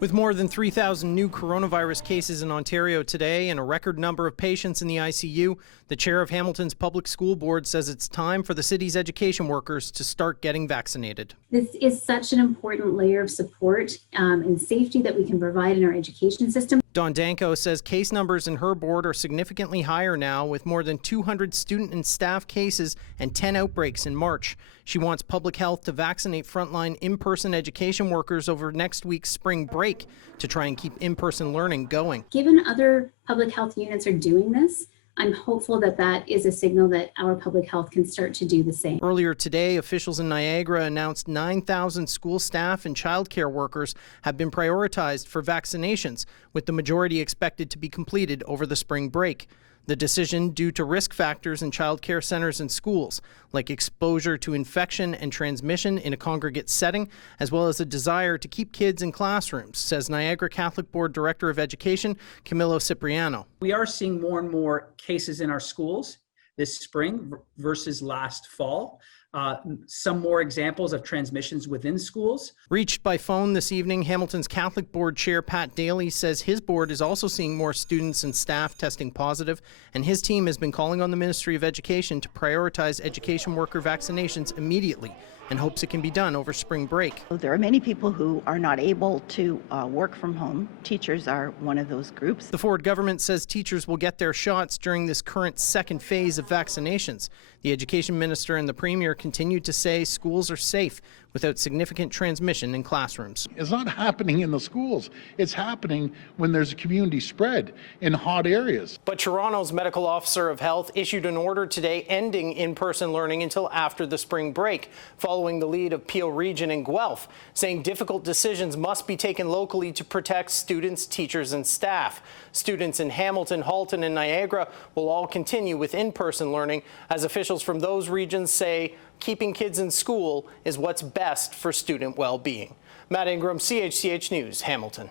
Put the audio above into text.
With more than 3,000 new coronavirus cases in Ontario today and a record number of patients in the ICU, the chair of Hamilton's Public School Board says it's time for the city's education workers to start getting vaccinated. This is such an important layer of support and safety that we can provide in our education system. Dawn Danko says case numbers in her board are significantly higher now, with more than 200 student and staff cases and 10 outbreaks in March. She wants public health to vaccinate frontline in-person education workers over next week's spring break to try and keep in-person learning going. Given other public health units are doing this, I'm hopeful that that is a signal that our public health can start to do the same. Earlier today, officials in Niagara announced 9,000 school staff and childcare workers have been prioritized for vaccinations, with the majority expected to be completed over the spring break. The decision due to risk factors in childcare centers and schools, like exposure to infection and transmission in a congregate setting, as well as a desire to keep kids in classrooms, says Niagara Catholic Board Director of Education, Camilo Cipriano. We are seeing more and more cases in our schools this spring versus last fall. Some more examples of transmissions within schools. Reached by phone this evening, Hamilton's Catholic Board Chair Pat Daly says his board is also seeing more students and staff testing positive, and his team has been calling on the Ministry of Education to prioritize education worker vaccinations immediately and hopes it can be done over spring break. There are many people who are not able to work from home. Teachers are one of those groups. The Ford government says teachers will get their shots during this current second phase of vaccinations. The education minister and the premier continued to say schools are safe without significant transmission in classrooms. It's not happening in the schools. It's happening when there's a community spread in hot areas. But Toronto's medical officer of health issued an order today ending in-person learning until after the spring break, following the lead of Peel Region and Guelph, saying difficult decisions must be taken locally to protect students, teachers, and staff. Students in Hamilton, Halton, and Niagara will all continue with in-person learning, as officials from those regions say keeping kids in school is what's best for student well-being. Matt Ingram, CHCH News, Hamilton.